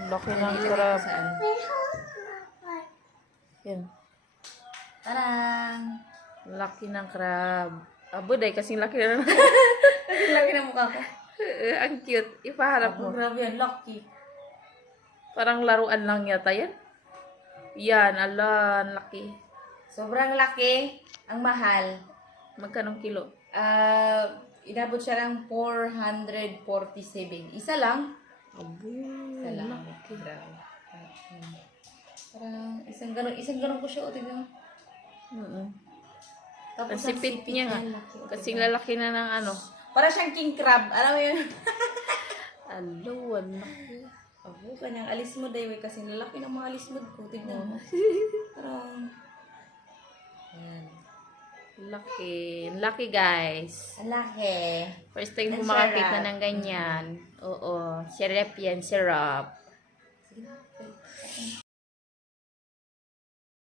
Laki ng crab. Yan. Tarang! Laki ng crab. Abuday, kasing laki na. Kasi laki ng mukha ko. Ang cute. Ipaharap mo. Grabe yan, lucky. Parang laruan lang yata yan. Yan, ala, ang laki. Sobrang laki. Ang mahal. Magkanong kilo? Inabot siya ng 447. Isa lang. Abo, Isa lang. laki. Grabe. Parang isang ganun ko siya. O, tignan mo. Tapos Ang sipit niya nga. laki, o, Kasing tignan mo. lalaki na ng ano. Parang siyang king crab. Alam mo yun? Alo, ang laki. Abo, kanyang alis mo, Dayway. Kasi lalaki ng mga alis mo ko. Tignan mo. Parang... Ayan. Laki. Laki, guys. Ang laki. First time ko Ang makakita sarap. ng ganyan. Oo. Syrup yan, syrup. Sige na.